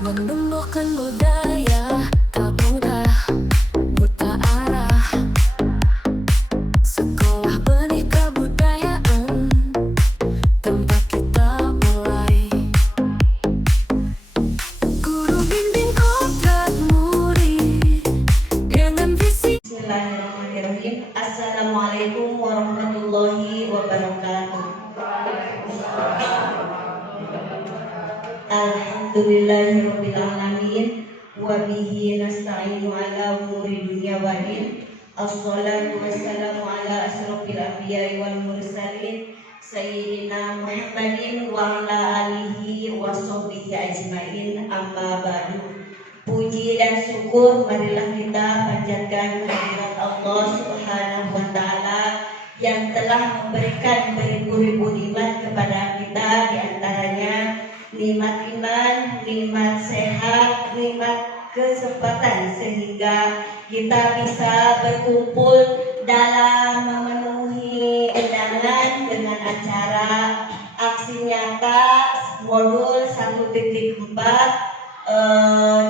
menumbuhkan budaya tak mudah buta arah. Sekolah benih kebudayaan tempat kita mulai. Guru bimbing kodrat murid dengan visi. Bismillahirrahmanirrahim. Assalamualaikum warahmatullahi wabarakatuh. Alhamdulillahirabbil alamin wa bihi nasta'inu ala umuri dunya wa din. Assalatu wassalamu ala asrofil anbiya'i wal mursalin sayyidina Muhammadin wa ala alihi wa sahbihi ajmain, amma ba'du. Puji dan syukur marilah kita panjatkan kehadirat Allah Subhanahu wa taala yang telah memberikan beribu-ribu nikmat kepada kita, di antaranya nikmat iman, nikmat sehat, nikmat kesempatan, sehingga kita bisa berkumpul dalam memenuhi undangan dengan acara aksi nyata modul 1.4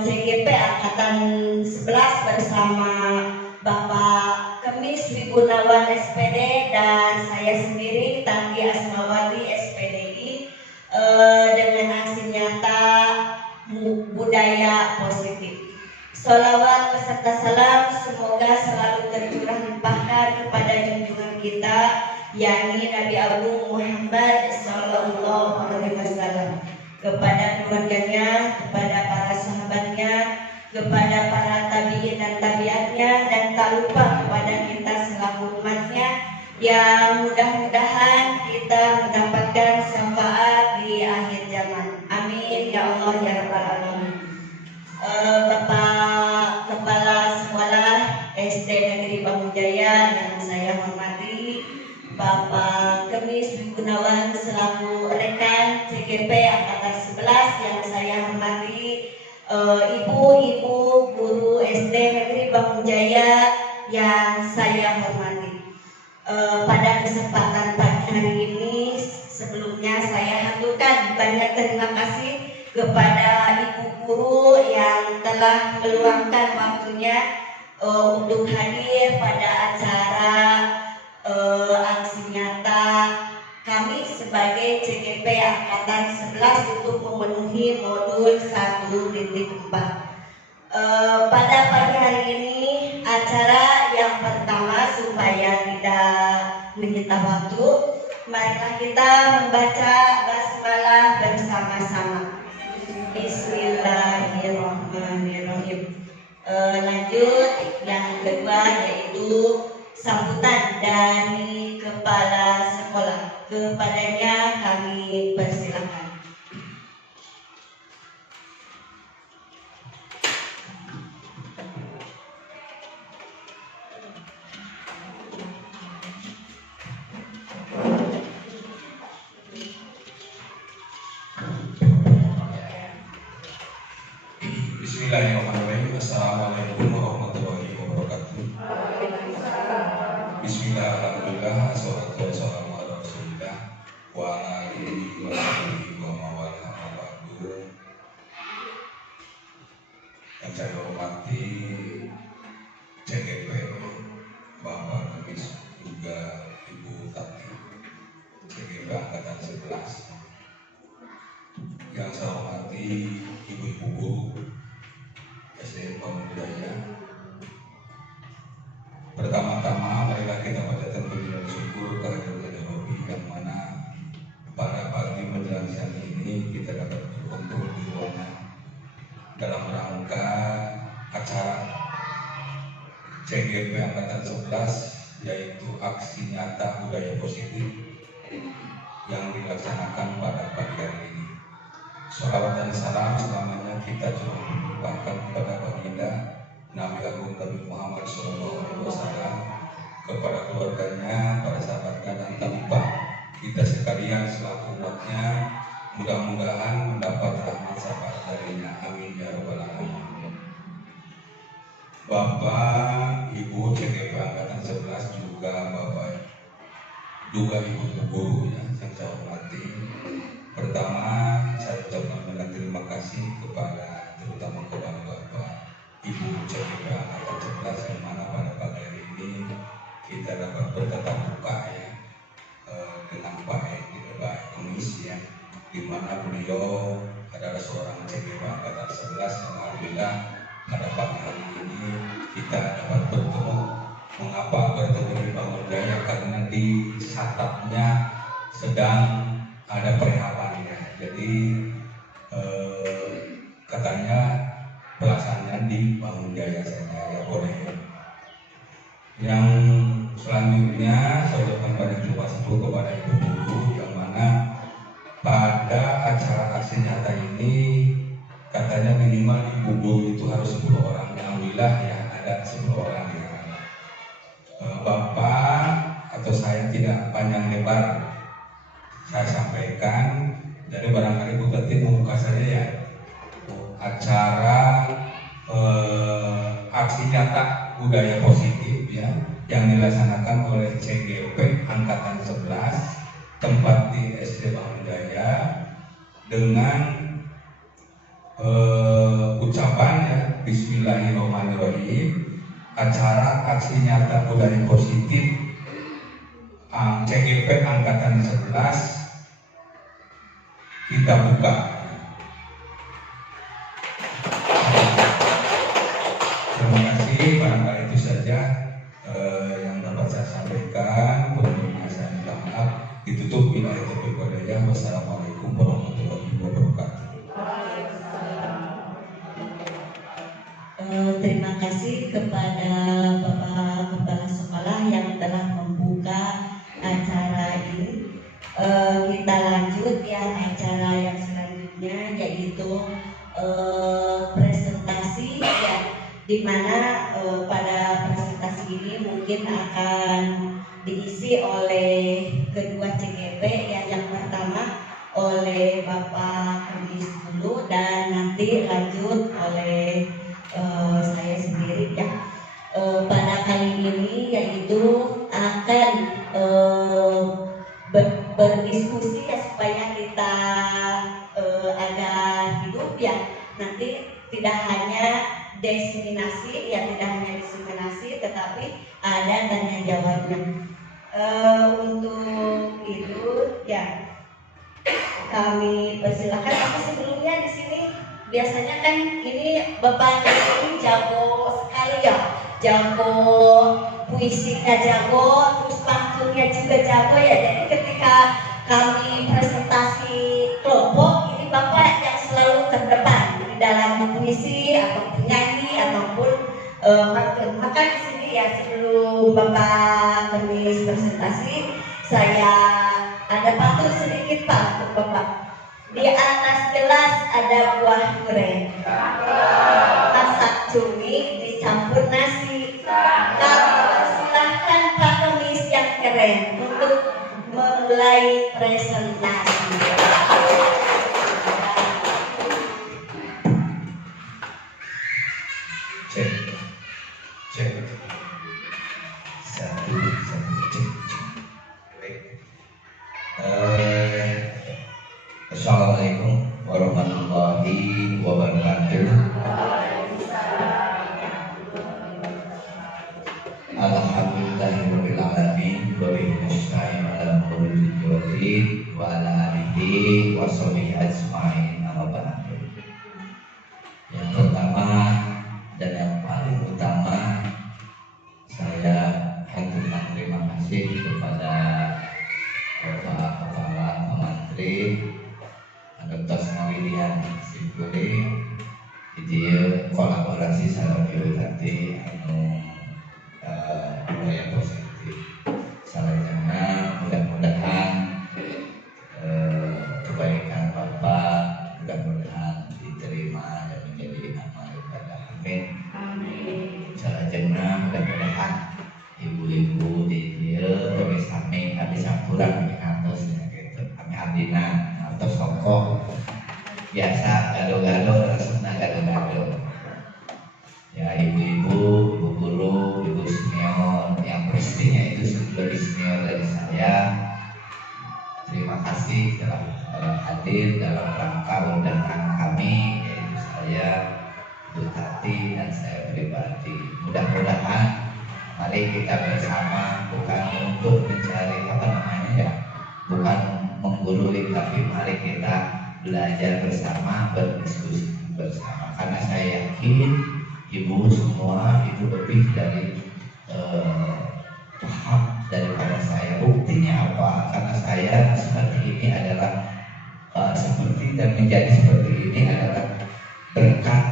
CGP Angkatan 11 bersama Bapak Kemis Wigunawan SPD dan saya sendiri Tati Asmawati SPDI, dengan aksi nyata budaya positif. Sholawat beserta salam semoga selalu tercurah limpahkan kepada junjungan kita, yakni Nabi Agung Muhammad Sallallahu Alaihi Wasallam, kepada keluarganya, kepada para sahabatnya, kepada para tabi'in dan tabi'atnya, dan tak lupa kepada kita selaku umatnya, yang mudah-mudahan kita mendapatkan syafaat di akhir zaman. Amin ya Allah ya Rabbal Alamin. Bapak Kepala Sekolah SD Negeri Pamujaya yang saya hormati, Bapak Kemis Wigunawan selaku rekan CGP Angkatan 11 yang saya hormati, ibu-ibu guru SD Negeri Pamujaya yang saya hormati. Pada kesempatan pagi hari ini, sebelumnya saya haturkan banyak terima kasih kepada ibu guru yang telah meluangkan waktunya untuk hadir pada acara aksi nyata kami sebagai CGP Angkatan 11 untuk memenuhi modul 1.4. Pada pagi hari ini, acara yang pertama, supaya tidak menyita waktu, marilah kita membaca basmalah bersama-sama. Bismillahirrahmanirrahim. Lanjut yang kedua, yaitu sambutan dari kepala sekolah. Kepadanya kami persilakan. Bismillahirrahmanirrahim. Assalamualaikum warahmatullahi wabarakatuh. Bismillah, alhamdulillah, assalatu wassalamu ala rasulillah wa ala alihi wa sahbihi wa mawala ma'badu. Yang saya hormati CGP Bapak Kemis, juga Ibu Tati CGP Angkatan 11. Yang saya hormati ibu-ibu guru SD Pamujaya. Pertama-tama marilah kita panjatkan puji dan syukur kehadirat Rabbi, yang mana pada pagi menjelang siang ini kita dapat berkumpul di ruangan dalam rangka acara CGP Angkatan 11, yaitu aksi nyata budaya positif yang dilaksanakan pada pagi hari ini. Sholawat dan salam selamanya kita curahkan kepada baginda Nabi Agung Nabi Muhammad SAW, kepada keluarganya, para sahabatnya, dan tak lupa kita sekalian selaku umatnya, mudah-mudahan mendapat rahmat syafaat darinya. Amin ya Rabbal Alamin. Bapak Ibu CGP Angkatan 11, juga ibu guru yang saya hormati. Pertama, saya ucapkan terima kasih kepada terutama kepada Bapak Ibu CGP Angkatan 11 yang mana pada pagi hari ini kita dapat bertatap muka ya dengan Pak Emis ya, di mana beliau adalah seorang CGP Angkatan 11 yang alhamdulillah pada pagi hari ini kita dapat bertemu. Mengapa bertemu di Bangun Jaya? Karena di satapnya sedang ada perhelatan ya. Jadi katanya pelaksanaannya di Bangun Jaya saja ya, boleh. Yang selanjutnya saya ucapkan banyak terima kasih kepada Ibu Guru yang mana pada acara aksi nyata ini katanya minimal Ibu Guru itu harus 10 orang. Alhamdulillah ya ada 10 orang ya. Bapak atau saya tidak panjang lebar saya sampaikan, jadi barangkali Bu Tati membuka saja ya acara aksi nyata budaya positif ya yang dilaksanakan oleh CGP Angkatan 11 tempat di SD Bangun Jaya dengan ucapan ya Bismillahirrahmanirrahim. Acara aksi nyata budaya positif CGP Angkatan 11 kita buka. Terima kasih, barangkali itu saja yang dapat saya sampaikan. Sebelumnya saya minta maaf. Ditutup bila itu berkodaya. Wassalamualaikum warahmatullahi wabarakatuh. Terima kasih kepada Bapak Kepala Sekolah yang telah membuka acara ini. Kita lanjut ya acara yang selanjutnya yaitu presentasi ya, di mana pada presentasi ini mungkin akan diisi oleh kedua CGP ya, yang pertama oleh Bapak Kemis dulu dan nanti lanjut oleh saya sendiri ya. Pada kali ini yaitu akan berdiskusi ya supaya kita agar hidup ya, nanti tidak hanya diseminasi ya, tidak hanya diseminasi tetapi ada tanya jawabnya. Untuk itu ya kami persilakan. Apa sebelumnya di sini biasanya kan ini Bapak ini jago sekali ya, jago puisinya jago, terus pantunnya juga jago ya. Jadi ketika kami presentasi kelompok ini Bapak yang selalu terdepan di dalam puisi atau penyanyi ataupun pantun. Maka di sini ya sebelum Bapak Kemis presentasi saya ada pantun sedikit Pak untuk Bapak. Di atas gelas ada buah durian, masak cumi dicampur nasi. Kami persilahkan Pak Kemis yang keren untuk memulai presentasi. Cek, cek, satu, cek. Baik. Assalamualaikum warahmatullahi wabarakatuh. Alhamdulillahirabbil alamin wa bihi nasta'in ala umuri dunya wa ala alihi wa sahbihi ajmain. Amma ba'du. Yang pertama dan yang paling utama saya haturkan terima kasih kepada Bapak Kepala Menteri Dr. Mawidian Simkuling di kolaborasi sama Tati budaya positif. Selanjutnya mudah-mudahan kebaikan Bapak mudah-mudahan diterima dan menjadi amal ibadah. Amin. Selanjutnya mudah-mudahan ibu-ibu di dia kami habis campuran kami atas gitu. Kami abdina atau sokok biasa gado-gado rasanya gado-gado ya, ibu-ibu, ibu guru, ibu senior yang pastinya itu lebih senior dari saya. Terima kasih telah hadir dalam rangka undangan kami, yaitu saya Bu Tati dan saya pribadi. Mudah-mudahan mari kita bersama, bukan untuk mencari apa namanya ya, bukan menggurui, tapi mari kita belajar bersama, berdiskusi bersama. Karena saya yakin ibu semua itu lebih dari paham daripada saya. Buktinya apa? Karena saya seperti ini adalah seperti dan menjadi seperti ini adalah berkat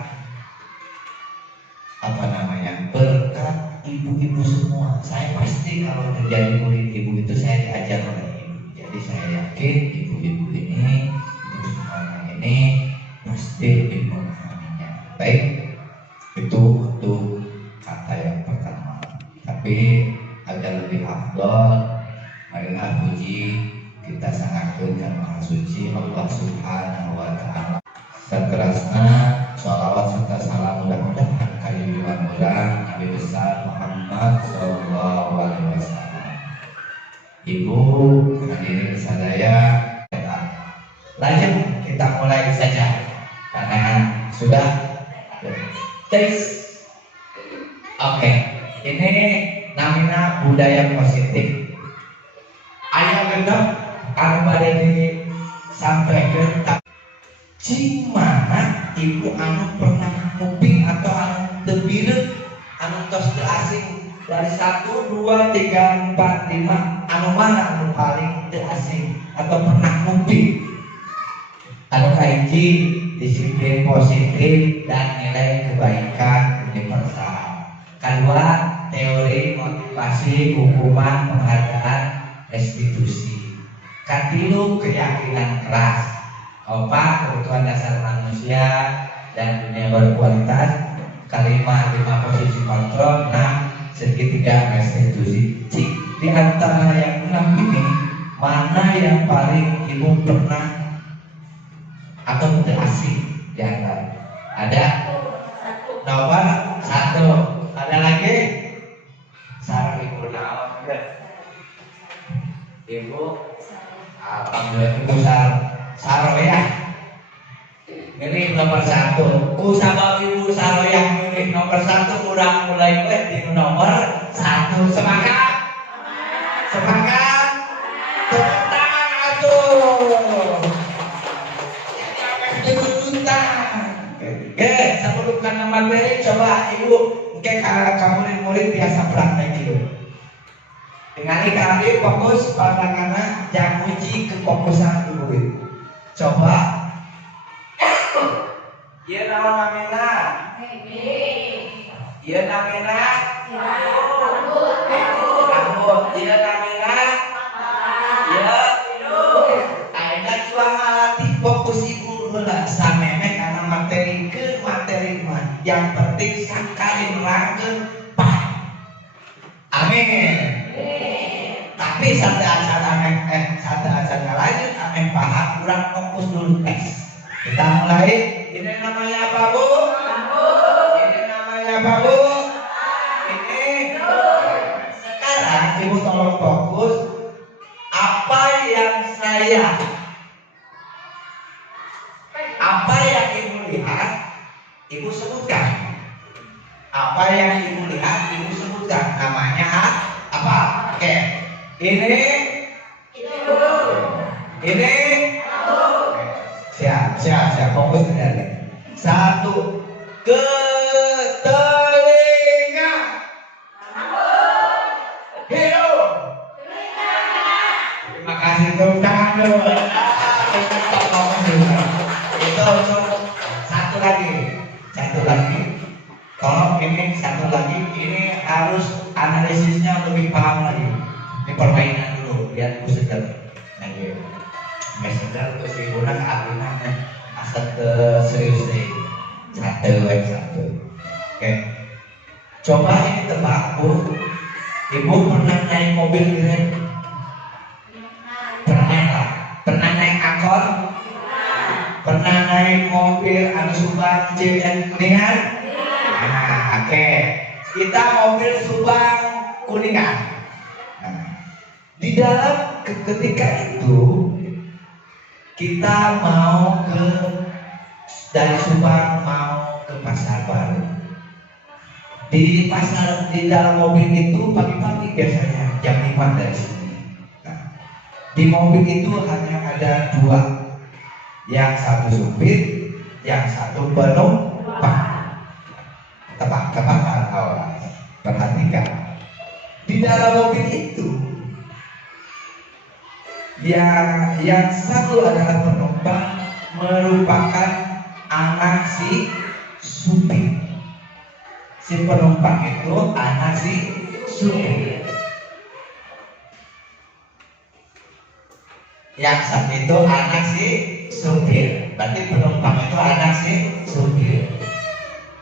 apa namanya, berkat ibu-ibu semua. Saya pasti kalau menjadi murid ibu itu saya diajar oleh ibu. Jadi saya yakin ibu-ibu ini, ibu semuanya ini pasti memahaminya. Baik, itu untuk kata yang pertama. Tapi agar lebih afdol, marilah puji kita sangatkan ke Maha Suci Allah Subhanahu wa Ta'ala. Satrasna sholawat serta salam mudah-mudahan kali diulang-ulang Nabi besar Muhammad Sallallahu Alaihi Wasallam. Ibu hadirin sadaya, lanjut kita mulai saja karena sudah tes. Oke, ini namanya budaya positif. Ayah benar anu bade disampaikan cimana ibu anu pernah nguping atau anu tebireut anu tos teu asing dari 1, 2, 3, 4, 5 anu mana anu paling teu asing atau pernah nguping. Anu kahiji disiplin positif dan nilai kebaikan universal. Kedua teori motivasi, hukuman, penghargaan, restitusi. Katilu keyakinan keras. Keempat kebutuhan dasar manusia dan dunia berkualitas. Kelima 5 posisi kontrol. 6 segitiga restitusi. Di antara yang 6 ini mana yang paling ibu pernah atau udah asing di antara? Ada nomor 1. Ada lagi? Sarang ibu naon ke? Ibu alhamdulillah ibu saroyah milih nomor 1. Kusabab ibu saroyah milih nomor 1, kurang mulai di nomor 1. Semangat? Semangat? Tepuk tangan atuh. Oke, sebelum ke nomor beri, coba ibu mungkin kamu murid biasa praktek itu. Dengan kami fokus pandangan yang uji kefokusan ibu. Coba. Iya namanya. Iya namanya. Rambut. Iya namanya. Iya. Ayeuna cua ngalatih fokus ibu heula sameme kana materi ke materi mah. Yang penting sakalin langgeng paham. Amin. Tapi satu acara lanjut amin paham kurang fokus dulu tes. Kita mulai. Ini namanya apa bu? Ini namanya apa bu? Ini. Sekarang ibu tolong fokus. Apa yang ibu lihat, ibu sebutkan. Apa yang ibu lihat, ibu sebutkan. Namanya apa? Oke. Ini. Ini. Siap. Fokus saja. 1. Ke telinga. Hidung. Terima kasih tepuk tangan dulu. Itu satu lagi. Tolong ini satu lagi. Ini harus analisisnya lebih paham lagi. Ini permainan dulu. Lihat aku sedang. Messenger terus digunakan artinya asal ke serius deh. Satu. Oke. Coba ini tebak bu. Ibu pernah naik mobil keren? Pernah naik angkot? Pernah naik mobil anu Subang Cileunca Kuningan? Nah, oke. Kita mobil Subang Kuningan. Nah, di dalam ketika itu kita mau dari Subang mau ke pasar baru. Di pasar, di dalam mobil itu pagi-pagi biasanya jam 5 dari sini. Nah, di mobil itu hanya ada dua, yang satu supir, yang satu penumpang. Tebak-tebakan awas, perhatikan. Di dalam mobil itu, yang satu adalah penumpang merupakan anak si supir. Si penumpang itu anak si supir. Yang satu itu anak si supir. Berarti penumpang itu anak si supir.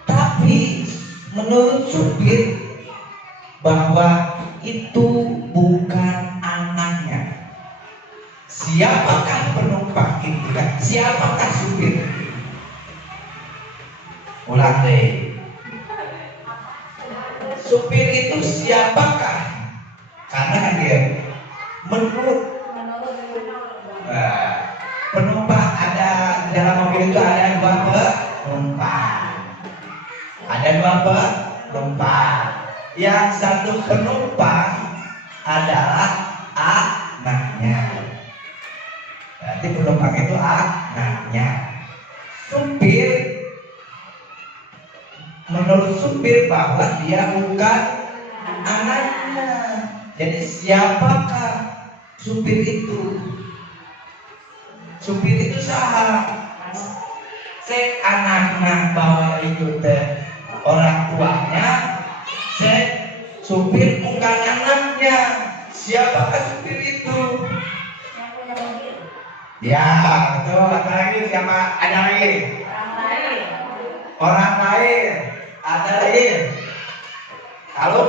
Tapi menurut supir bahwa itu bukan anaknya. Siapakah penumpang itu kan? Siapakah supir? Ulang deh. Supir itu siapakah? Karena kan dia menurut penumpang ada di dalam mobil itu ada dua penumpang. Ada dua penumpang. Yang satu penumpang adalah anaknya. Berarti penumpang itu anaknya. Supir, menurut supir bahwa dia bukan anaknya. Jadi siapakah supir itu? Supir itu sah. Saya anaknya bahwa itu orang tuanya. Saya supir bukan anaknya. Siapakah supir itu? Ya, betul. Apa lagi? Siapa? Ada lagi? Orang lain. Ada lagi? Kalau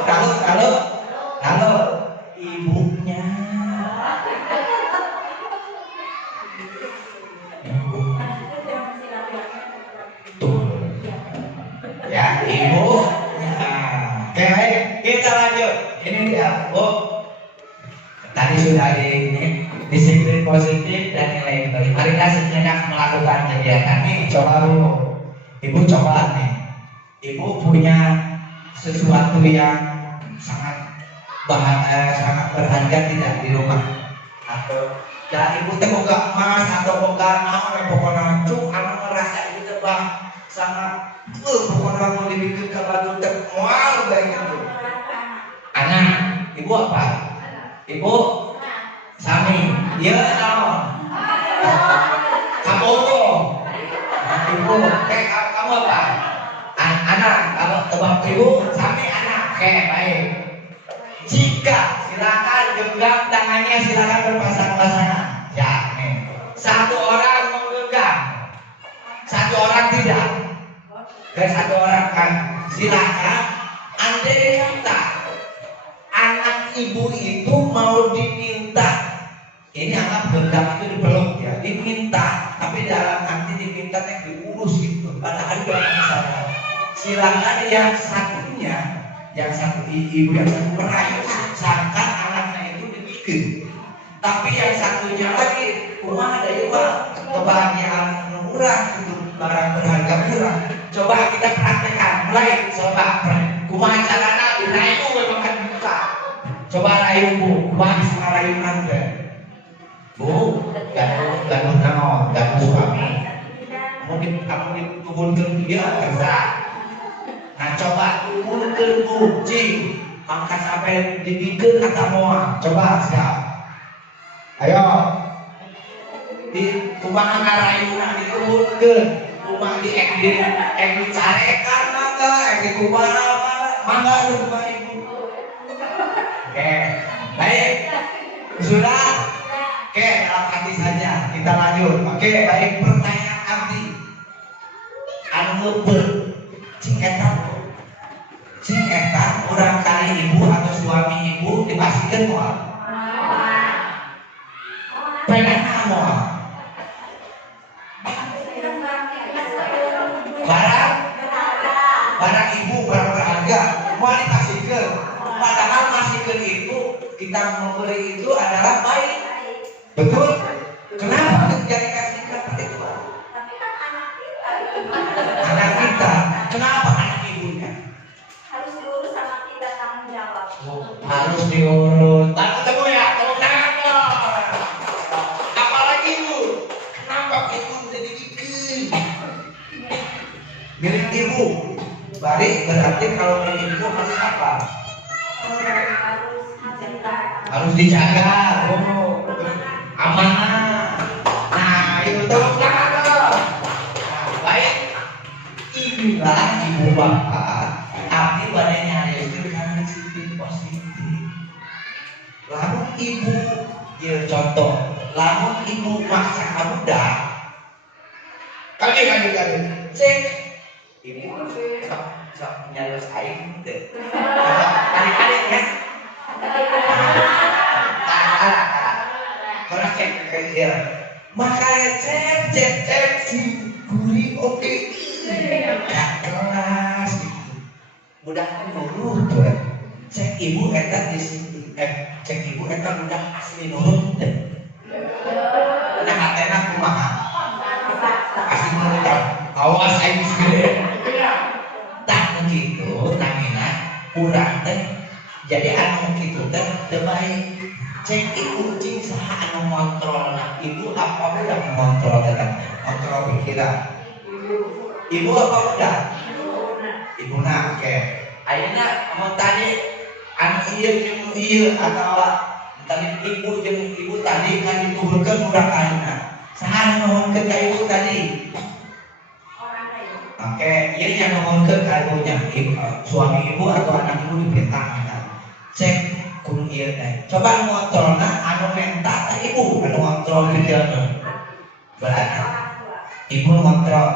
ibunya. Tuh. Ya, ibu. Oke, baik. Kita lanjut. Ini dia, Bu. Tadi sudah ini disiplin positif dan nilai diterima. Marilah sejenak melakukan kegiatan ini. Coba dulu. Ibu coba nih. Ibu punya sesuatu yang sangat sangat berharga tidak di rumah, atau dan ibu teh boga emas atau boga naon pokoknya cuk anu ngerasa itu teh sangat pokoknya mau dibikin ke batu teh moal bae gitu. Anak, ibu apa? Ibu Sami. Ieu naon? Kabogo. Ibu, kamu apa? Anak, kalau tebak ibu Sami anak. Oke, baik. Jika silakan genggam tangannya, silakan berpasang-pasangan. Ya, nih. Satu orang menggenggam, satu orang tidak. Dan satu orang kan silakan. Andai kata anak ibu itu mau diminta, ini anggap genggam itu dipeluk ya, diminta, tapi dalam arti diminta yang diurus gitu. Padahal dia misalnya, silakan yang satunya, yang satu ibu yang satu merayu, sangka anaknya itu dibikin. Tapi yang satunya lagi, rumah ada juga kebahagiaan murah itu barang berharga murah. Coba kita praktekkan, mulai coba kumaha carana dirayu makan buka. Coba rayu Bu, kumaha bisa rayu anda. Bu, gaduh naon, gaduh suami. Kamu dikubunkan dia kerja. Nah coba turunkan kucing, angkat sampai dibikin kata moa. Coba siap. Ayo. Di kumaha ngarayuna diturunkan, kumaha dicarekan mangga, kumaha mangga rumah ibu. Oke, baik. Sudah? Oke, dalam hati saja kita lanjut. Oke, baik, pertanyaan abdi. Anu ngeupeul cing eta urang kali ibu atau suami ibu dipastikan moal. Pengen moal. Barang ibu barang berharga moal dipastikan. Padahal pastikan itu kita memberi itu adalah baik. Betul? Kenapa tidak dikasihkan seperti itu? Anak kita. diurut. Tak ketemu ya, tepuk tangan dong. Apalagi ibu, kenapa ibu jadi bikin? Milik ibu, balik berarti kalau milik ibu harus apa? Harus dijaga, amanah. Nah itu tepuk tangan dong. Nah, baik, inilah ibu bapak. Abdi badannya itu karena disiplin positif. Lalu ibu, ya contoh, lalu ibu maksa budak. Kali, cek. Ibu sok nyalus air gitu. Kali ya. Kalau cek kayak makanya cek si guri oke. Gak kelas gitu. Mudah nurut tuh. Cek ibu eta di sini. Cek ibu eta mudah asli nurut deh. Nah hatena kumaha? Asli nurut. Awas aing gede. Tak begitu namina kurang teh. Jadi anu kitu teh teu baik. Cek ibu cing saha anu ngontrol ibu apa udah ngontrol teh? Ngontrol pikiran. Ibu apa udah? Ibu nak oke. Ayeuna mau tadi anu ieu jeung ieu atawa tadi ibu jeung ibu tadi kan dituhurkeun urang ayeuna. Saha nuhunkeun ka ibu tadi? Oke, ieu yang nuhunkeun ka ibunya. Suami ibu atau anak ibu diperintahkan. Cek kudu ieu teh. Coba ngontrolna anu menta teh ibu, anu ngontrol pikiran. Berarti ibu ngontrol.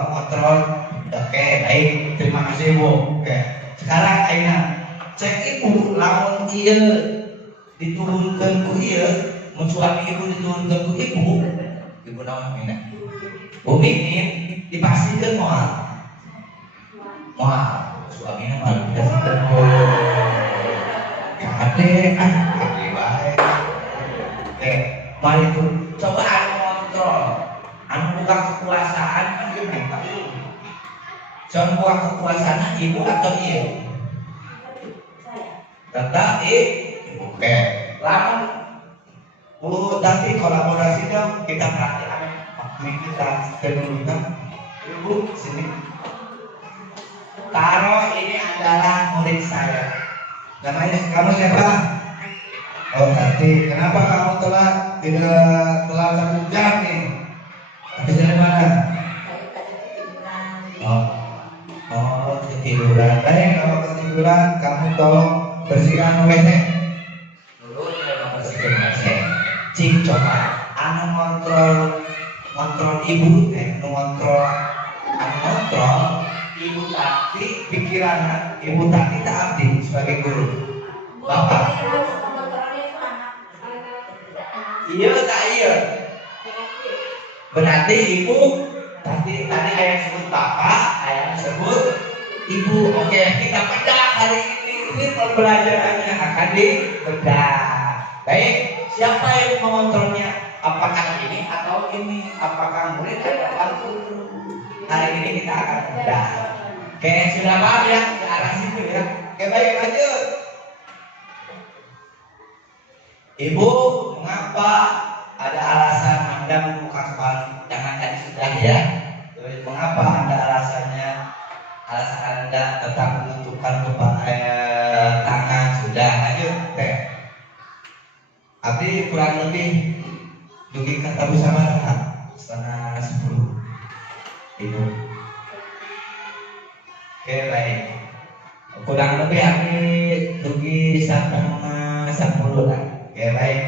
Oke, baik. Terima kasih Bu. Oke. Sekarang ayeuna cek ibu lamun ieu diturunkeun ku ieu, mun suami ibu diturunkeun ku ibu, ibu naon mina? Bu Mimin dipasikeun moal. Moal suamina mah dipasikeun. Kade kade bae. Oke, mari itu coba anu kontrol. Anu buka kekuasaan kan ieu menta. Jangan buat kekuasaan ibu atau ibu. Tetap ibu. Oke. Lalu Bu nanti kolaborasi dong kita praktekkan kita kedulukan. Ibu sini. Taro ini adalah murid saya. Namanya kamu siapa? Oh nanti. Kenapa kamu tidak telat 1 jam nih? Habis dari mana? Oh, ketiduran. Kalau ketiduran, kamu tolong bersihkan WC. Dulu dia bersihkan WC. Cing coba, anu ngontrol ibu, ngontrol ibu tadi pikiran, ibu tadi tak abdi sebagai guru. Bapak. Iya tak iya. Berarti ibu tadi ayah sebut bapak, ayah sebut ibu. Oke, kita bedah hari ini pembelajarannya akan dibedah. Baik, siapa yang mengontrolnya? Apakah ini atau ini? Apakah murid atau guru? Hari ini kita akan bedah. Oke, sudah paham ya? Ke arah situ ya. Oke, baik, lanjut. Ibu, mengapa ada alasan Anda membuka kepala? Jangan tadi sudah ya. Mengapa Anda alasan Anda tetap menunjukkan kepada tangan sudah lanjut. Oke. Abdi kurang lebih dugi kata bersama setengah 10. Ibu. Oke baik. Kurang lebih Abdi dugi setengah 10 lah. Oke baik.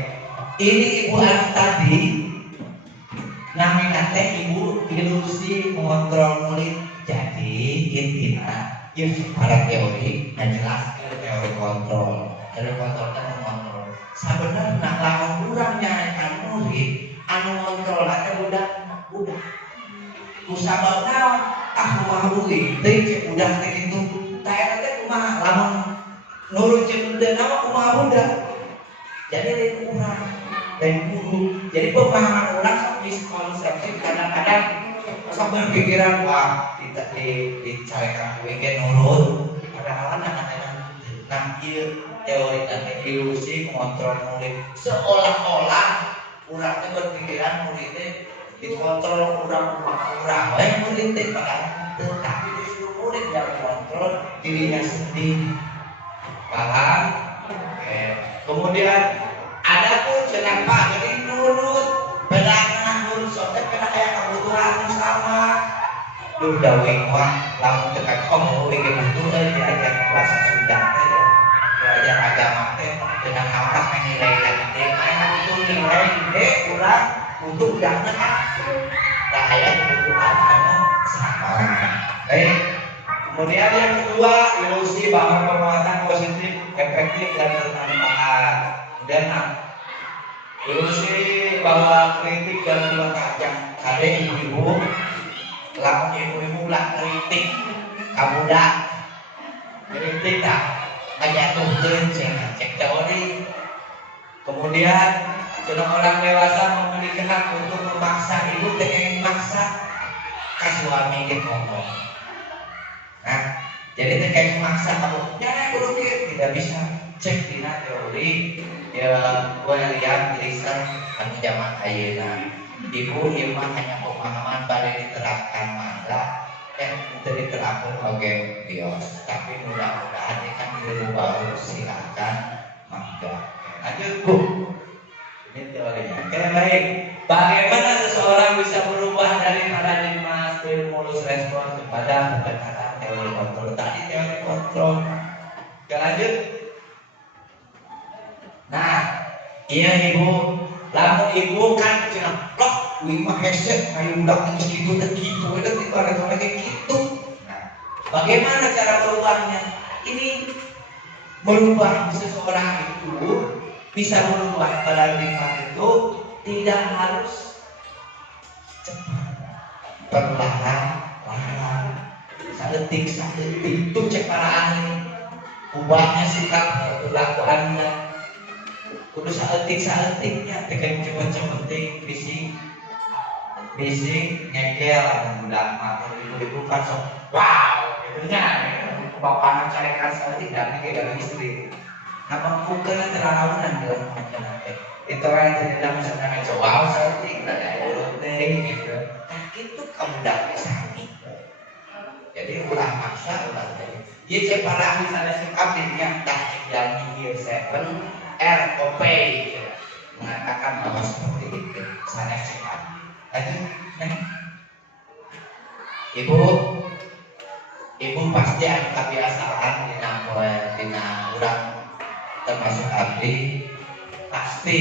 Ini ibu anak tadi namanya teh ibu ilusi mengontrol murid. Jadi intinya ya para teori dan jelas teori kontrol kan mengontrol. Sebenarnya nak lawan kurang nyarekan murid anu kontrol teh budak. Kusabab naon kumaha uwi teh cek budak teh kitu. Tah eta teh kumaha lamun nurut jeung teu naon kumaha budak. Jadi lain kurang dan guru. Jadi pemahaman orang sok miskonsepsi kadang-kadang sok berpikiran wah tidak dicarekan weekend nurut padahal anak-anak nah ieu teori dan ilusi mengontrol murid seolah-olah orang itu berpikiran muridnya dikontrol orang muridnya padahal tetapi justru murid yang mengontrol dirinya sendiri. Paham? Oke. Kemudian ada pun kenapa jadi nurut pedangna nurut soalnya pernah kayak kebutuhan sama udah wingwah langsung tekan kamu ingin butuh diajar bahasa Sunda belajar agama teh dengan amat menilai dan dengan itu nilai gede kurang untuk jangan saya kebutuhan kamu sama. Baik. Kemudian yang kedua ilusi bahwa penguatan positif efektif dan bermanfaat. Dan ilusi bahwa kritik dan pelengkap ada ibu lamun ibu-ibu lah kritik kamu dah kritik dah menjatuhkan cek teori. Kemudian sudah orang dewasa memiliki hak untuk memaksa ibu dengan memaksa ke suami dia ngomong. Nah, jadi terkait memaksa kamu jangan berukir tidak bisa cek di teori ya gue lihat tulisan kami zaman ayeuna ibu mah hanya pemahaman balik diterapkan mangga untuk diterapkan oke bios tapi mudah-mudahan ini kan ilmu baru silakan mangga lanjut bu ini teorinya. Oke baik, bagaimana seseorang bisa berubah dari paradigma stimulus respon kepada pendekatan teori kontrol tadi teori kontrol. Oke lanjut. Nah iya ibu lamun ibu kan cina loh lima headset kayu udah gitu dan gitu itu ada kayak gitu. Nah bagaimana cara berubahnya? Ini merubah seseorang itu bisa merubah paradigma itu tidak harus cepat, perlahan-lahan, sadetik itu cek para ahli ubahnya sikap perlakuannya kudu sadetiknya tekan cepet-cepetin bising ngegel mudah matur ibu-ibu kan sok wow itunya bapak anak carekan sadetik dan ngegel istri apa bukan terlalu dalam macam itu yang jadi dalam misalnya wow sadetik ada urutnya gitu nah itu kamu dah bisa jadi ulah maksa ulah dia cek para misalnya sikap dirinya dah dan year 7 ROP mengatakan bahwa seperti itu sana sikap lanjut ibu pasti ada kebiasaan dina orang termasuk abdi pasti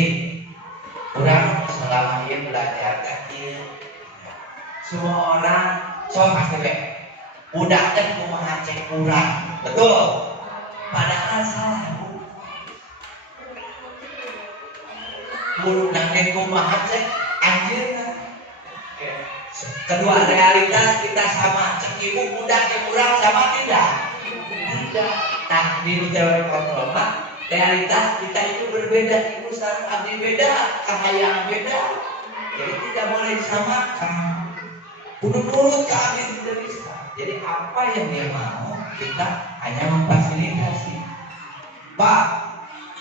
orang selama ini belajar kecil semua orang pasti udah ada kumaha cek kurang betul padahal salah mulut nangke kumaha cek anjir kedua realitas kita sama cek ibu mudah cek kurang sama tidak nah di teori kontrol realitas kita itu berbeda ibu sama abdi beda kahayang beda jadi tidak boleh disamakan kudu nurut ke abdi tidak bisa jadi apa yang dia mau kita hanya memfasilitasi pak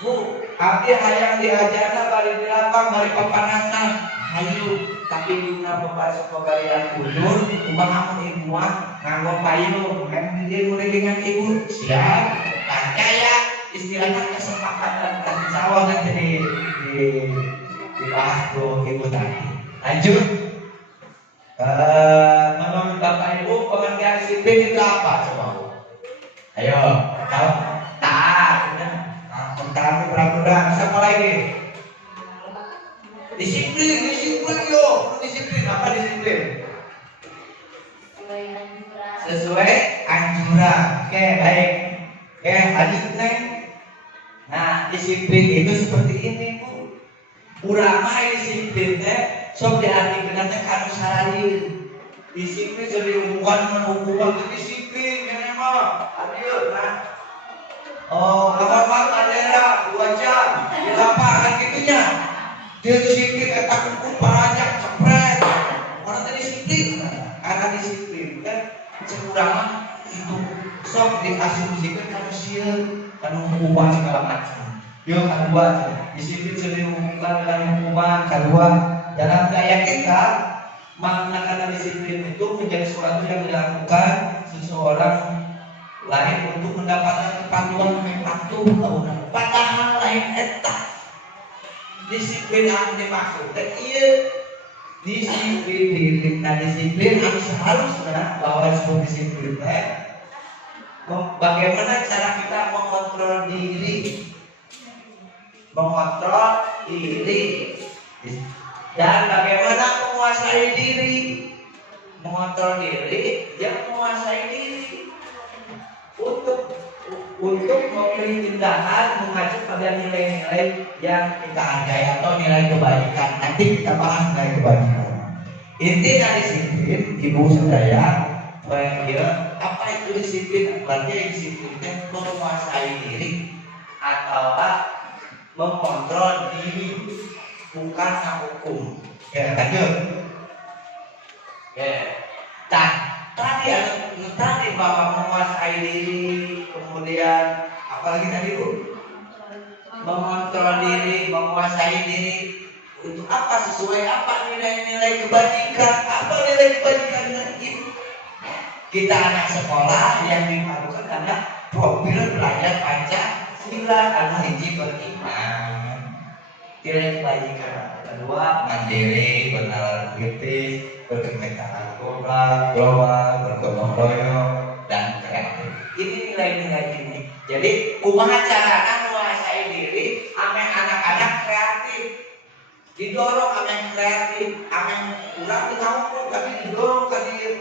bu abdi hayang diajarna bari di lapang bari pepanasan hayu tapi dina pembahasan pegawaian kundur kumaha mun ibuan nganggo payung kan dia mulai dengan ibu siap percaya istilahnya kesepakatan dan sawah nanti dibahas tuh ibu tadi lanjut menurut bapak ibu pengertian disiplin itu apa coba bu ayo kalau taat mentaati peraturan siapa lagi disiplin yo disiplin apa disiplin sesuai anjuran oke baik oke lanjut neng nah disiplin itu seperti ini bu urama disiplin teh sok diartikan teh kanu sarayun disiplin jadi hubungan disiplin yang mah adil nah oh kamar ada 2 jam di lapangan gitunya dia disiplin kata kumpul parajak cepret orang tadi disiplin karena disiplin kan sekurang itu sok diasumsikan manusia anu hukuman segala macam. Yo kedua, disiplin sering dihubungkan dengan hukuman. Kedua, dalam gaya kita makna disiplin itu menjadi sesuatu yang dilakukan seseorang lain untuk mendapatkan kepatuhan mematuh tahunan. Padahal lain eta disiplin yang dimaksud. Iya disiplin, disiplin harus seharusnya bahwa sebuah disiplin bagaimana cara kita mengontrol diri, dan bagaimana menguasai diri, mengontrol diri, yang menguasai diri untuk memilih tindakan mengacu pada nilai-nilai yang kita hargai atau nilai kebaikan. Nanti kita bahas nilai kebaikan. Intinya disiplin, ibu sadaya, apa itu disiplin? Berarti disiplinnya menguasai diri atau mengontrol diri, bukan hukum. Ya, lanjut. Ya, tadi bahwa menguasai diri, kemudian apalagi tadi Bu? Mengontrol diri, menguasai diri. Untuk apa? Sesuai apa nilai-nilai kebajikan? Apa nilai kebajikan itu? Kita anak sekolah yang dimaksudkan karena profil belajar Pancasila, karena hiji beriman. Nilai kebajikan kedua mandiri, bernalar kritis, berkemetaan global, bergotong royong, dan kreatif. Ini nilai-nilai ini. Jadi kumaha carana menguasai diri, ame anak-anak kreatif. Didorong ame kreatif, ame ulang ditampung tapi didorong ke dia.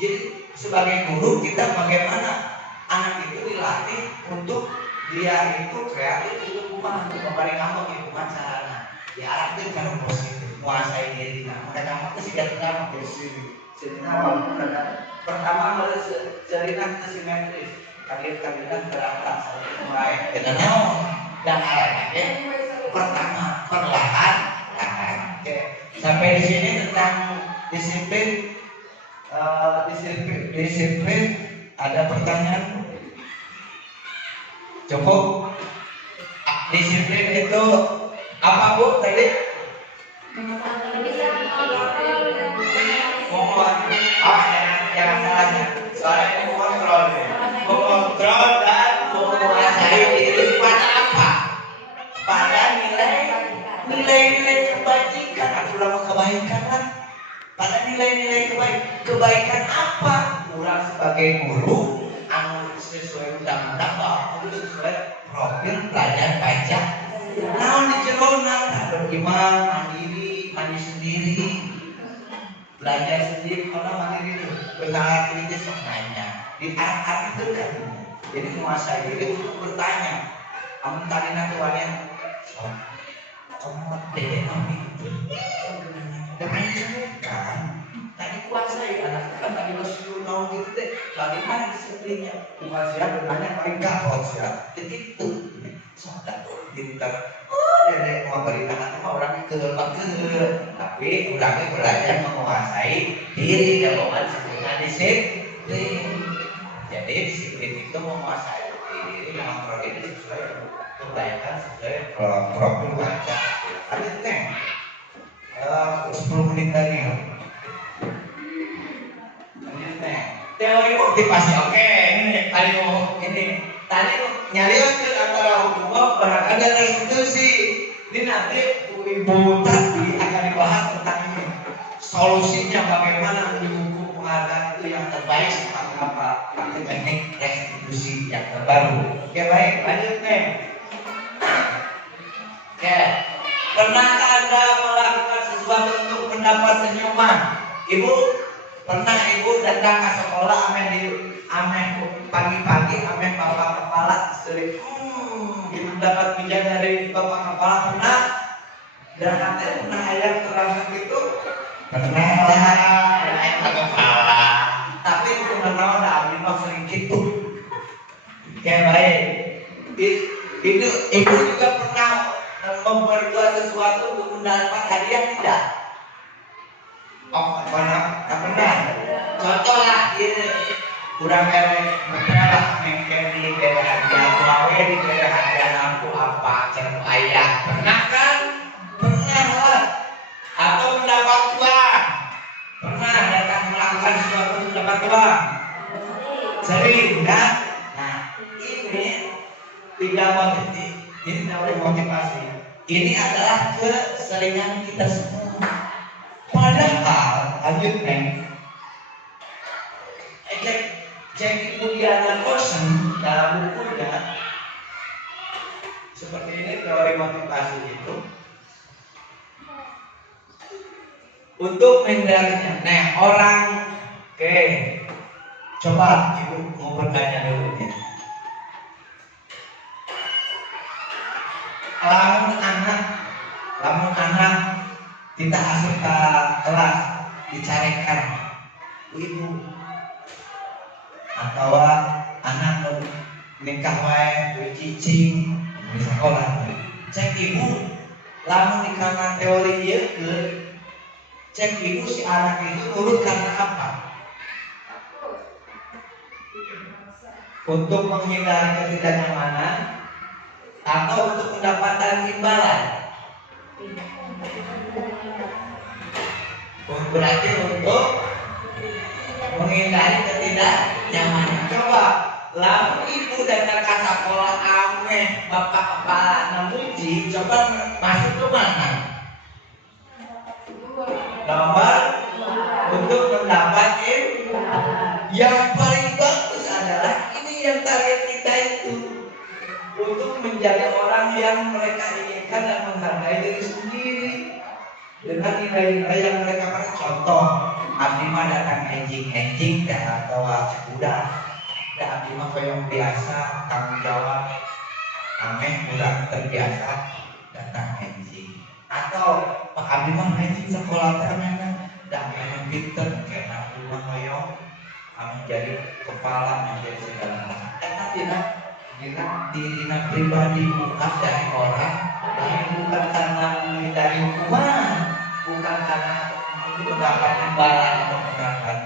Jadi sebagai guru kita bagaimana anak itu dilatih untuk dia itu kreatif untuk kumaha untuk kembali kamu itu carana. Diarahkan karena positif, menguasai diri. Nah, mereka itu sudah pertama dari sini. Pertama adalah jaringan simetris. Kalian berapa? Mulai dengan dan arahnya. Pertama perlahan. Oke. Sampai di sini tentang disiplin. Disiplin. Ada pertanyaan? Cukup. Disiplin itu apa Bu tadi? Jangan salahnya. Soalnya ini mengontrol nih. Mengontrol dan menguasai diri pada apa? Pada nilai-nilai kebajikan atau kebaikan lah. Pada nilai-nilai kebaikan apa? Kurang sebagai guru, anu sesuai undang-undang bahwa sesuai profil pelajar pajak. Nah, di Jerona beriman, mandiri sendiri, belajar sendiri, kalau mandiri itu benar ini sebenarnya di arah itu kan. Jadi menguasai diri untuk bertanya. Kamu tadi natuannya, kamu dede kami itu, dengan kan? Tadi kuasai anak kan tadi masih tahu gitu deh. Bagaimana disiplinnya? Kuasai bertanya mereka kuasai. Begitu. Soalnya pintar, dari mau beritahu sama orang ke, tapi orangnya belajar menguasai diri dalam sebenarnya disiplin. Jadi disiplin itu menguasai diri, mengontrol diri sesuai kebaikan, sesuai profil baca. Ada nih, 10 menit lagi. Teori motivasi, oke. Ini tadi nyari antara hukum barangkali dan restitusi. Ini nanti ibu tadi akan dibahas tentang ini. Solusinya bagaimana di hukum penghargaan itu yang terbaik seperti apa? Pakai teknik restitusi yang terbaru. Oke baik, lanjut nih. Oke, pernahkah Anda melakukan sesuatu untuk mendapat senyuman? Ibu pernah ibu datang ke sekolah ame pagi-pagi ame bapak kepala sering ibu dapat pinjam dari bapak kepala pernah dan nanti pernah ayam terasa gitu pernah ayam kepala tapi itu pernah ada abimah sering gitu. Kayak baik itu ibu juga pernah membuat sesuatu untuk mendapat hadiah tidak? Oh, pernah. Contoh lah, ini kurang kerek, lah, mengkeri, hadiah gawe, di daerah lampu apa cerita ayah pernah kan? Pernah lah. Atau mendapat uang? Pernah datang melakukan sesuatu mendapat uang? Sering kan? Nah ini tiga motivasi. Ini namanya motivasi. Ini adalah keseringan kita semua. Padahal lanjut neng. Jackie Pudiana Kosen dalam bukunya seperti ini teori motivasi itu untuk menghindarinya. Nah orang, oke, coba ibu mau bertanya dulu ya. Lamun anak kita asup ke kelas dicarekan ibu atau anak nikah wae cicing di sekolah cek ibu lamun dikana teori ieu ke cek ibu si anak itu nurut karena apa? Untuk menghindari ketidaknyamanan atau untuk mendapatkan imbalan? Berarti untuk menghindari ketidaknyamanan. Coba lamun ibu datang ke sekolah ameh bapak namuji, coba masuk ke mana? Nomor untuk mendapat yang paling bagus adalah ini yang target kita itu untuk menjadi orang yang mereka inginkan dan menghargai diri sendiri dengan nilai-nilai yang mereka pakai. Contoh, abdi mah datang enjing atau udah abdi mah yang biasa tanggung jawab, ameh udah terbiasa datang enjing. Atau pak abdi mah enjing sekolah ternyata dah memang pinter karena abdi mah hoyong ameh jadi kepala menjadi segala macam. Tidak diri pribadi bukan dari orang lain, bukan karena dari hukuman, bukan karena mendapat imbalan atau penerapan,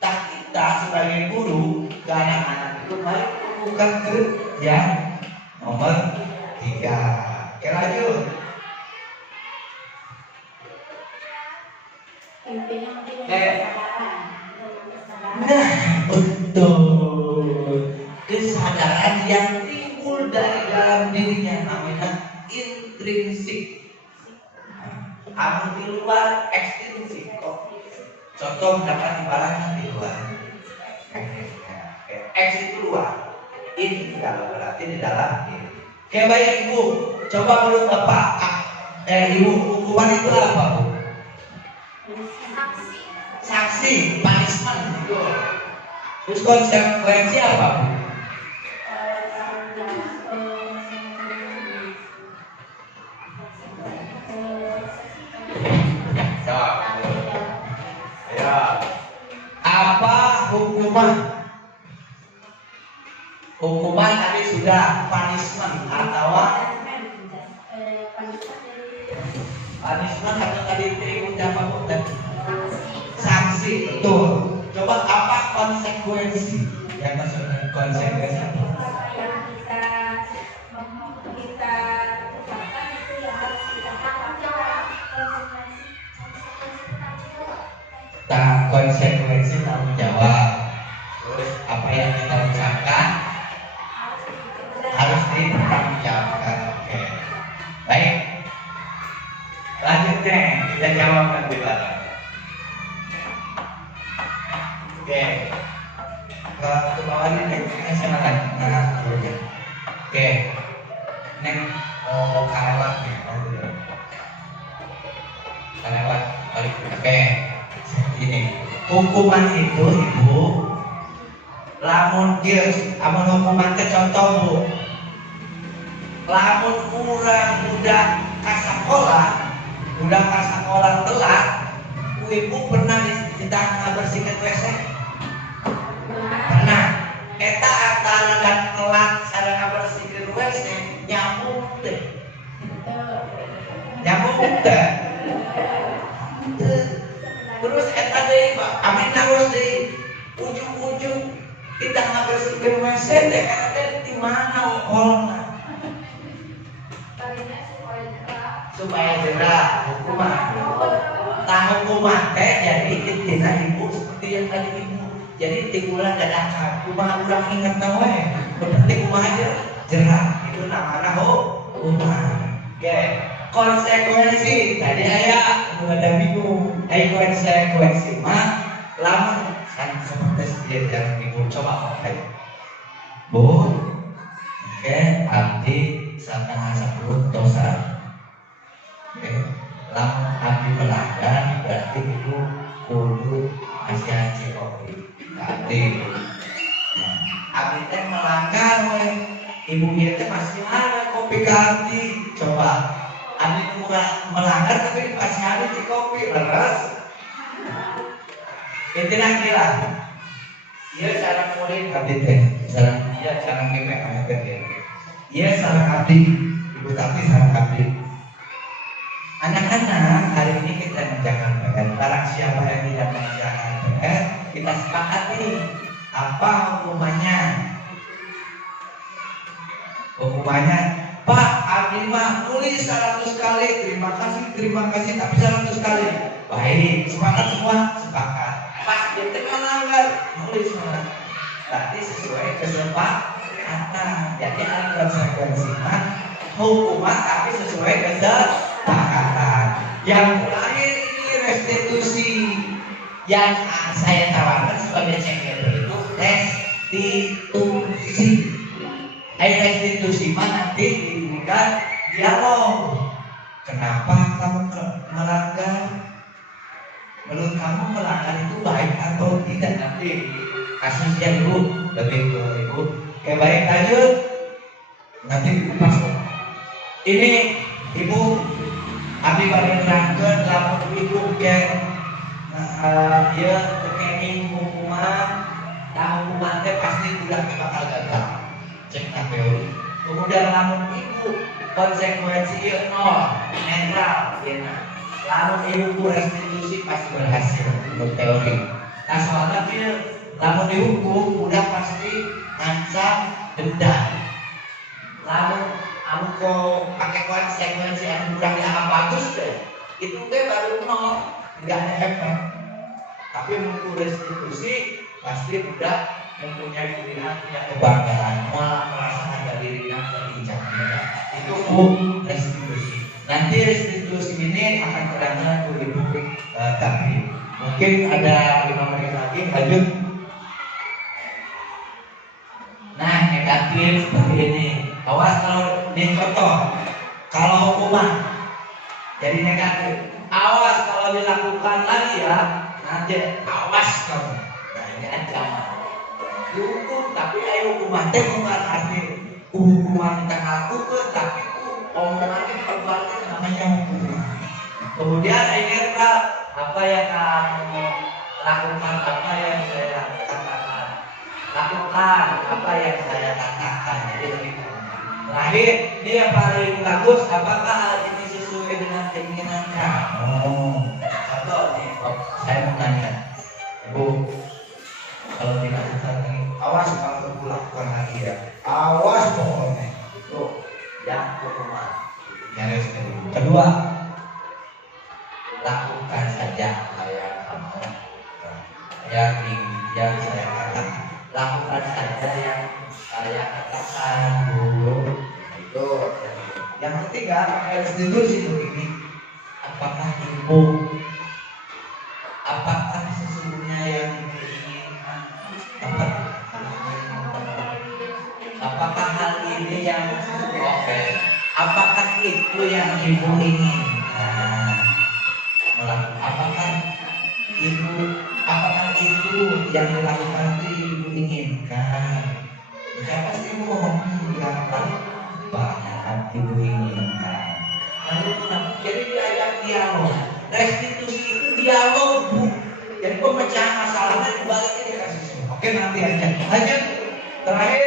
tak kita sebagai guru dan anak-anak itu mari bukan ke yang nomor 3. Oke lanjut. Nah betul, kesadaran yang timbul dari dalam dirinya namanya intrinsik. Anu di luar ekstrinsik kok. Contoh mendapat imbalan di luar. X itu luar, ini di dalam, berarti di dalam ini. Oke baik ibu, coba menurut bapak, ibu hukuman itu apa bu? Sanksi, punishment gitu. Terus konsekuensi apa bu? Apa hukuman? Hukuman tadi sudah, punishment atau punishment atau tadi ucapan bukan sanksi, betul. Coba apa konsekuensi? Yang maksudnya konsekuensi apa? Konsekuensi tanggung jawab. Terus apa yang kita ucapkan harus dipertanggungjawabkan. Oke. Baik. Lanjutnya kita jawab nanti bareng. Oke. Ke bawah ini silakan. Nah, oke. Neng mau kalewat nih. Kalewat balik. Oke. Ini hukuman itu ibu lamun dia amun hukuman ke contoh bu lamun urang udah ka sekolah telat ibu pernah kita ngabersihkan WC pernah eta antara dan telat sareng ngabersihkeun WC nyambung teh terus eta deui amin terus di ujung-ujung kita ngabersihkeun WC teh eta gimana ukolna? Supaya jerah hukuman. Nah hukuman teh jadi intina ibu seperti yang tadi ibu. Jadi timbulan dadakan. Kumaha urang inget we. Berarti kumaha aja jerah itu namanya hukuman. Oke. Konsekuensi tadi aya ada bingung. Konsekuensi mah lamun kan seperti yang ibu coba pakai. Bu, oke, abdi satengah 10 dosa. Oke, lamun abdi pelanggan berarti ibu kudu kasih cikopi. Abdi, abdi teh melanggar, ibu dia teh masih ada kopi ke abdi. Coba, abdi melanggar tapi dikasih ada cikopi, leres. Intinya kira. Iya cara murid abdi teh, cara ngepek abdi teh. Iya cara abdi, ibu tati cara abdi. Anak-anak hari ini kita menjaga PR. Barang siapa yang tidak menjaga PR, kita sepakati apa hukumannya. Hukumannya, Pak abdi mah nulis 100 kali, terima kasih tapi 100 kali. Baik, sepakat semua, sepakat. Pas dia melanggar nulis mana tadi sesuai kesepakatan. Jadi ada konsekuensi hukuman tapi sesuai kesepakatan. Yang terakhir ini restitusi yang saya tawarkan sebagai cengkel itu restitusi. Restitusi mah nanti diberikan dialog. Kenapa kamu melanggar? Menurut kamu melanggar itu baik atau tidak? Nanti kasusnya dulu lebih ke ibu. Kayak baik lanjut. Nanti masuk. Ini ibu abdi bade nerangkeun lamun ibu ke ieu tekeni hukuman, hukuman teh pasti budak bakal gagal. Cek teori. Kemudian lamun ibu konsekuensi ieu nol, netral yeuna. Lamun ibu restitusi pasti berhasil menurut teori. Nah soalnya dia lamun dihukum udah pasti ngancam denda. Lamun kamu kok pakai konsekuensi yang kurang ya bagus deh, itu deh baru nol, tidak ada efek. Tapi untuk restitusi pasti udah mempunyai pilihan, punya kebanggaan, malah merasa ada dirinya terinjak-injak. Itu restitusi. Nanti restitusi ini akan terangkan ibu tapi mungkin ada 5 menit lagi lanjut. Nah negatif seperti ini. Awas kalau ini contoh, kalau hukuman jadi negatif. Awas kalau dilakukan lagi ya, nanti awas kamu. Nah ini ancaman. Dihukum tapi ayo hukuman teh bukan arti hukuman kita lakukan tapi omongannya perbuatan namanya hukuman. Kemudian ingatlah apa yang kamu lakukan, apa yang saya katakan. Lakukan apa yang saya katakan. Jadi lebih terakhir, dia paling bagus. Apakah hal ini sesuai dengan keinginan kamu? Contoh nih, saya mau nanya, ibu, kalau dilakukan ini, awas kalau lakukan lagi ya. Awas pokoknya. Tuh. Yang hukuman nyaris kedua, lakukan saja apa yang kamu yang saya katakan. Lakukan saja yang saya katakan dulu. Itu yang ketiga, restitusi ini. Apakah sesungguhnya yang diinginkan? Apakah hal ini yang oke? Apakah itu yang ibu inginkan? Apakah itu yang dilakukan itu ibu inginkan? Siapa sih ibu ngomong banyak ibu inginkan? Lalu jadi diajak dialog. Restitusi itu dialog, Bu. Jadi pemecahan masalahnya dibalikin dikasih semua. Oke nanti aja. Lanjut. Terakhir.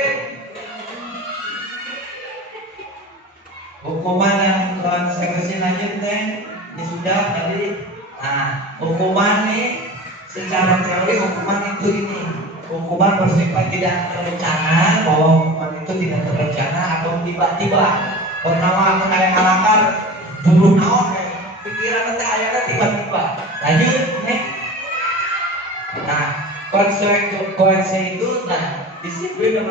Hukuman yang konsekuensi lanjut teh ini sudah tadi. Nah, hukuman nih secara teori hukuman itu ini. Hukuman bersifat tidak terencana bahwa hukuman itu tidak terencana atau tiba-tiba bernama kayak ngalakar buru naon pikiran nanti ayatnya tiba-tiba lanjut nih. Nah konsep itu nah disiplin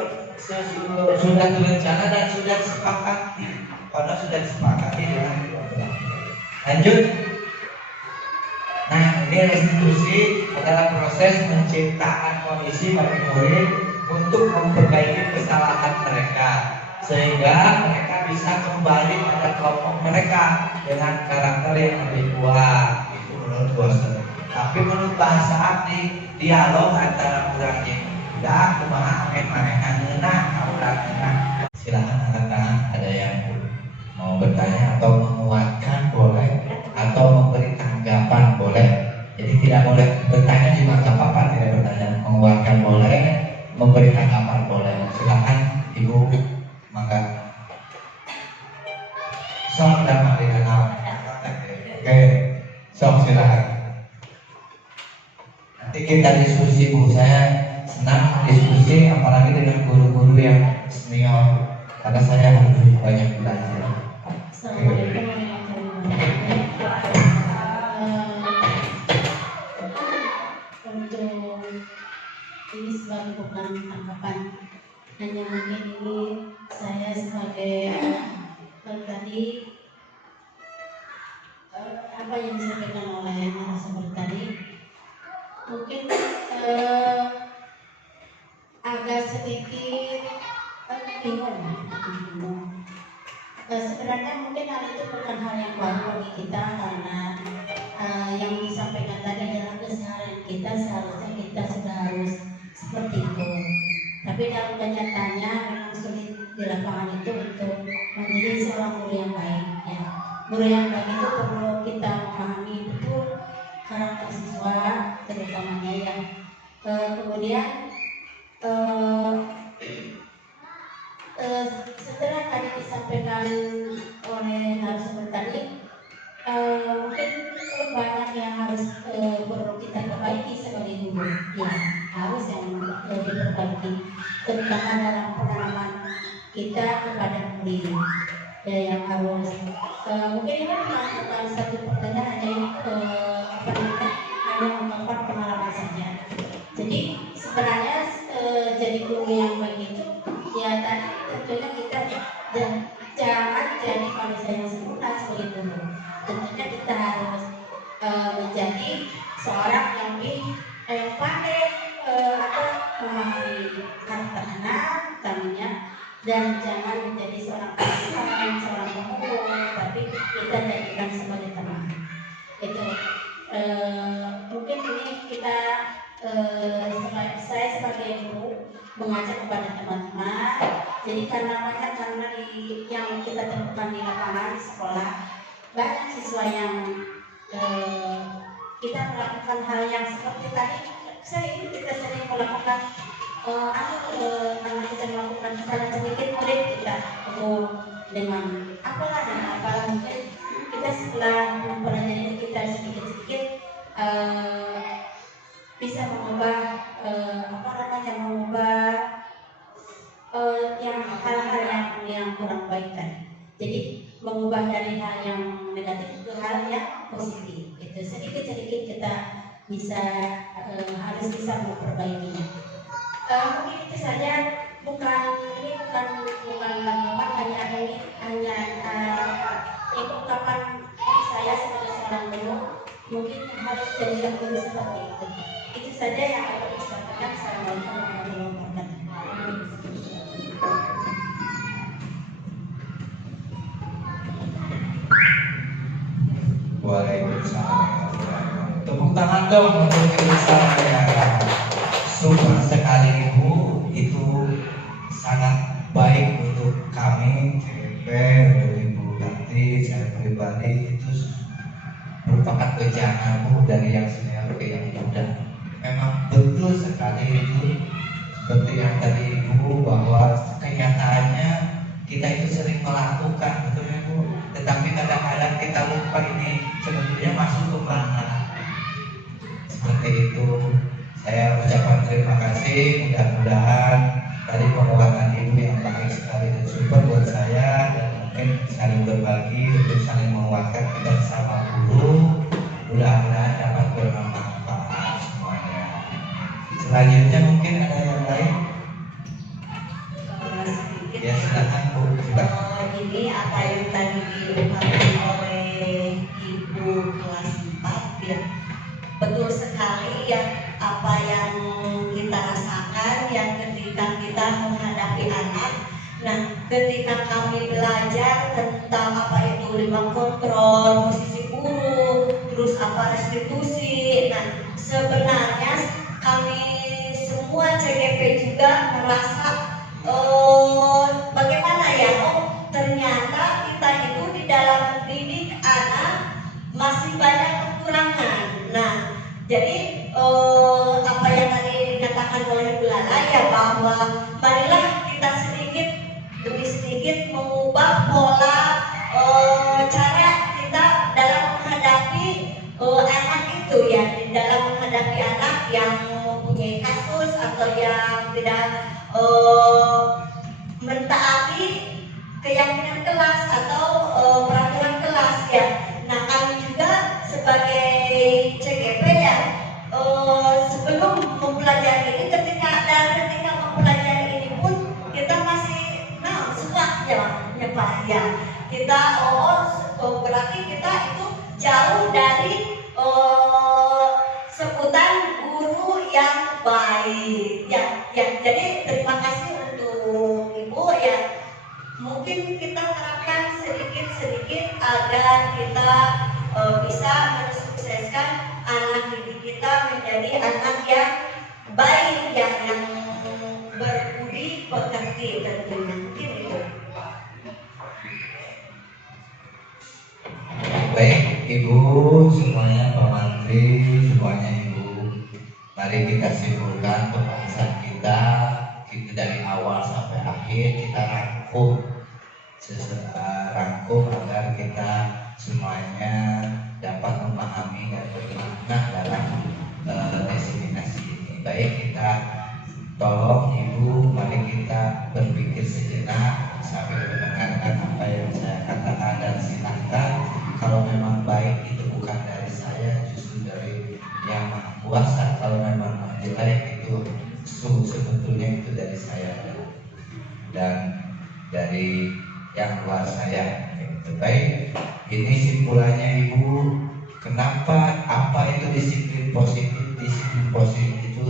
sudah terencana dan sudah disepakati karena sudah disepakati dengan lanjut. Nah ini restitusi adalah proses menciptakan kondisi bagi murid untuk memperbaiki kesalahan mereka sehingga mereka bisa kembali pada kelompok mereka dengan karakter yang lebih kuat. Itu menurut dosen. Tapi menurut bahasa arti dialog antara kurangnya udah kumaha amen manehan ngeunah urang ngeunah. Silakan angkat tangan, ada yang mau bertanya atau menguatkan boleh atau memberi tanggapan boleh. Jadi tidak boleh bertanya juga nggak apa-apa, tidak bertanya, menguatkan boleh, memberi tanggapan boleh. Silakan Ibu, maka sok dan mari kenal. Oke, sok silakan. Nanti kita diskusi Bu, saya senang diskusi apalagi dengan guru-guru yang senior karena saya harus banyak belajar. Assalamualaikum warahmatullahi wabarakatuh. Untuk ini sebagai bukan tanggapan, hanya mungkin ini saya sebagai tadi apa yang disampaikan oleh narasumber tadi mungkin agak sedikit bingung. Sebenarnya mungkin hal itu bukan hal yang baru bagi kita karena yang disampaikan tadi adalah keseharian kita, seharusnya kita sudah harus seperti itu. Tapi dalam kenyataannya memang sulit di lapangan itu untuk menjadi seorang guru yang baik. Ya. Guru yang baik itu perlu kita memahami betul karakter siswa, terutamanya ya. Kemudian setelah tadi disampaikan oleh narasumber tadi, mungkin banyak yang harus perlu kita perbaiki sebagai guru. Ya, harus yang diperbaiki, terutama dalam pengalaman kita kepada murid. Ya, yang harus mungkin ini bukan satu pertanyaan hanya hanya mengungkapkan pengalaman saja. Jadi sebenarnya jadi guru yang baik itu ya tadi tentunya kita dan jangan jadi manusia yang sempurna sebagai guru. Tentunya kita harus menjadi seorang yang pandai memahami karakter anak utamanya, dan jangan menjadi seorang pasangan, seorang pemukul, tapi kita jadikan sebagai teman. Itu mungkin ini kita saya sebagai guru mengajak kepada teman-teman. Jadi karena yang kita temukan di lapangan di sekolah, banyak siswa yang kita melakukan hal yang seperti tadi. Kita sering melakukan karena kita melakukan kesalahan sedikit, murid kita dengan apalah mungkin kita setelah mempelajari kita sedikit-sedikit bisa mengubah yang hal-hal yang kurang baik tadi. Jadi mengubah dari hal yang negatif ke hal yang positif. Itu sedikit-sedikit kita bisa harus bisa memperbaikinya. Mungkin itu saja, bukan tanggapan, hanya ungkapan saya sebagai seorang guru mungkin harus jadi guru seperti itu. Itu saja yang akan saya sampaikan. Assalamualaikum warahmatullahi wabarakatuh. Waalaikumsalam. Tepuk tangan dong untuk Ibu saya. Super sekali Ibu, itu sangat baik untuk kami CP, untuk Ibu Tanti, saya pribadi itu merupakan kejangan Bu dari yang senior ke yang muda. Memang betul sekali itu seperti yang tadi Ibu, bahwa kenyataannya kita itu sering melakukan, betul ya Bu, tetapi kadang-kadang kita lupa ini sebetulnya masuk ke mana. Seperti itu. Saya ucapkan terima kasih, mudah-mudahan dari penguatan Ibu yang baik saling support buat saya dan mungkin saling berbagi untuk saling menguatkan kita bersama guru. Mudah-mudahan dapat bermanfaat semuanya. Selanjutnya mungkin ada yang lain? Sedikit Ya silakan Bu. Silakan. Ini apa yang tadi diungkapkan oleh Ibu kelas 4 ya, betul sekali ya, apa yang kita rasakan yang ketika kita menghadapi anak. Nah, ketika kami belajar tentang apa itu lima kontrol, posisi guru, terus apa restitusi. Nah, sebenarnya kami semua CGP juga merasa bagaimana ya, ternyata kita itu di dalam mendidik anak masih banyak kekurangan. Nah, jadi apa yang tadi dikatakan oleh Bu Lala ya, bahwa marilah kita sedikit demi sedikit mengubah pola cara kita dalam menghadapi anak itu ya, di dalam menghadapi anak yang mempunyai kasus atau yang tidak mentaati keyakinan kelas atau peraturan kelas ya. Nah, kami juga sebagai CGP ya, sebelum mempelajari ini, ketika mempelajari ini pun kita masih suka ya Pak ya. Kita berarti kita itu jauh dari sebutan guru yang baik ya. Jadi terima kasih untuk Ibu ya. Mungkin kita terapkan sedikit-sedikit agar kita bisa mensukseskan anak didik kita menjadi anak yang baik, yang berbudi pekerti tentunya. Mungkin itu. Baik Ibu semuanya, Pak Menteri semuanya, Ibu, mari kita simpulkan pembahasan kita dari awal sampai akhir. Kita rangkum agar kita semuanya dapat memahami dan bermakna dalam diseminasi ini. Baik, kita tolong Ibu, mari kita berpikir sejenak sambil mendengarkan apa yang saya katakan, dan silahkan kalau memang baik itu bukan dari saya, justru dari Yang Maha Kuasa. Kalau memang jelek itu sebetulnya itu dari saya dan dari yang luar saya. Baik, ini simpulannya Ibu. Kenapa, apa itu disiplin positif? Disiplin positif itu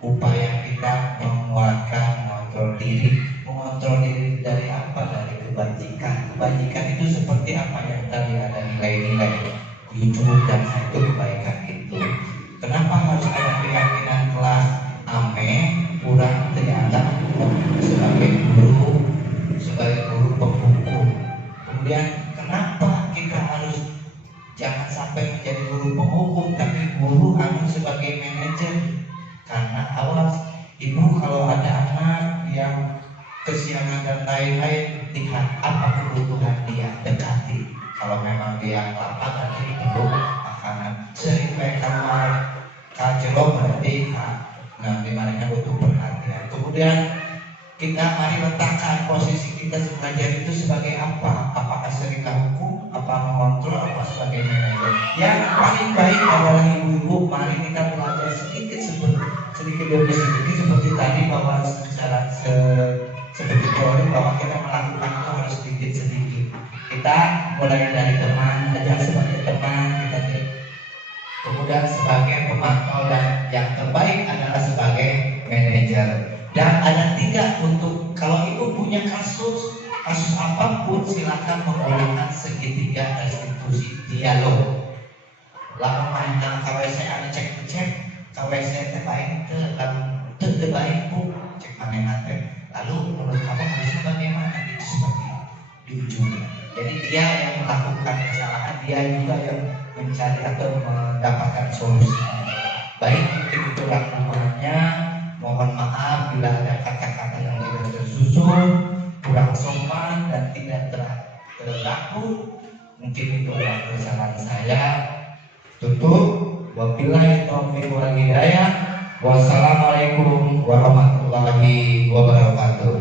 upaya kita menguatkan, mengontrol diri dari apa? Dari kebajikan. Kebajikan itu seperti apa yang tadi ada nilai-nilai jujur dan satu kebaikan itu. Kenapa harus ada keyakinan kelas ame kurang ternyata sebagai guru penghukum. Kemudian kenapa kita harus jangan sampai menjadi guru penghukum tapi guru sebagai manajer? Karena awas Ibu, kalau ada anak yang kesiangan dan lain-lain, lihat apa kebutuhan dia, dekati. Kalau memang dia lapar nanti perlu makanan, sering kamar kajelok berarti nanti mereka butuh perhatian. Kemudian kita mari letakkan posisi kita sebagai itu sebagai apa? Apakah seringkah hukum, apa mengontrol, apa sebagai manajer? Yang paling baik adalah ibu-ibu, mari kita belajar sedikit demi sedikit seperti tadi, bahwa seperti teori bahwa kita melakukan itu harus sedikit. Kita mulai dari teman aja, sebagai teman kita, kemudian sebagai pemantau, dan yang terbaik adalah sebagai manajer. Dan ada 3 untuk kalau Ibu punya kasus apapun, silakan menggunakan segitiga restitusi dialog. Lalu main dalam KWC ada cek KWC terbaik terbaik Bu, cek mana nanti. Lalu menurut kamu harusnya bagaimana? Itu seperti di ujungnya. Jadi dia yang melakukan kesalahan, dia juga yang mencari atau mendapatkan solusi. Baik, itu rangkumannya. Mohon maaf bila ada kata-kata yang tidak tersusun, kurang sopan dan tidak terlaku. Mungkin itu adalah kesalahan saya. Tutup. Wabillahi taufiq wal hidayah. Wassalamualaikum warahmatullahi wabarakatuh.